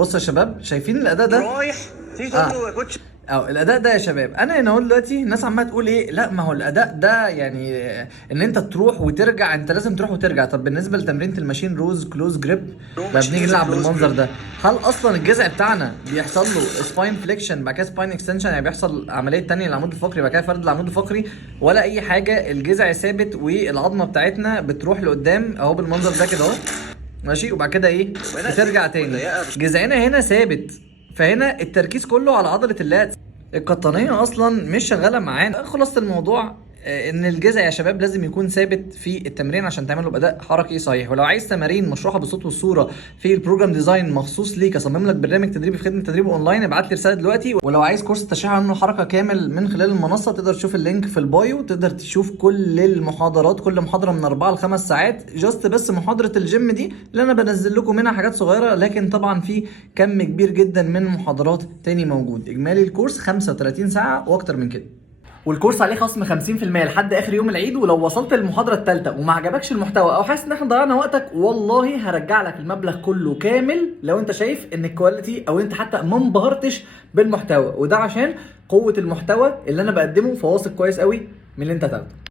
بصوا يا شباب، شايفين الاداء ده؟ رايح تيجي تقول له يا كوتش الاداء ده يا شباب، انا هنا اقول دلوقتي الناس عماله تقول ايه، لا ما هو الاداء ده يعني ان انت تروح وترجع، انت لازم تروح وترجع. طب بالنسبه لتمرينه الماشين روز كلوز جريب لما بنيجي نلعب بالمنظر ده، هل اصلا الجذع بتاعنا بيحصل له سباين فليكشن بعد كده سباين اكستنشن، يعني بيحصل عمليه تانية للعمود الفقري بعد كده فرد العمود الفقري، ولا اي حاجه؟ الجذع ثابت والعظمه بتاعتنا بتروح لقدام اهو بالمنظر ده كده اهو، ماشي، وبعد كده ايه بترجع تاني. جذعنا هنا ثابت، فهنا التركيز كله على عضله اللات، القطنيه اصلا مش شغاله معانا. خلاصه الموضوع ان الجذع يا شباب لازم يكون ثابت في التمرين عشان تعمله باداء حركي صحيح. ولو عايز تمارين مشروحه بالصوت والصوره في البروجرام ديزاين مخصوص ليك، اصمم لك برنامج تدريبي في خدمه تدريب اونلاين، ابعت لي رساله دلوقتي. ولو عايز كورس تشريح عنه حركه كامل من خلال المنصه، تقدر تشوف اللينك في البايو، تقدر تشوف كل المحاضرات، كل محاضره من 4 ل 5 ساعات جاست. بس محاضره الجيم دي اللي انا بنزل لكم منها حاجات صغيره، لكن طبعا في كم كبير جدا من محاضرات تاني موجود. اجمالي الكورس 35 ساعه واكتر من كده، والكورس عليه خصم 50% لحد اخر يوم العيد. ولو وصلت للمحاضره الثالثه وما عجبكش المحتوى او حاسس ان احنا ضيعنا وقتك، والله هرجع لك المبلغ كله كامل لو انت شايف ان الكواليتي او انت حتى ما انبهرتش بالمحتوى. وده عشان قوه المحتوى اللي انا بقدمه، فواثق كويس قوي من اللي انت هتاخده.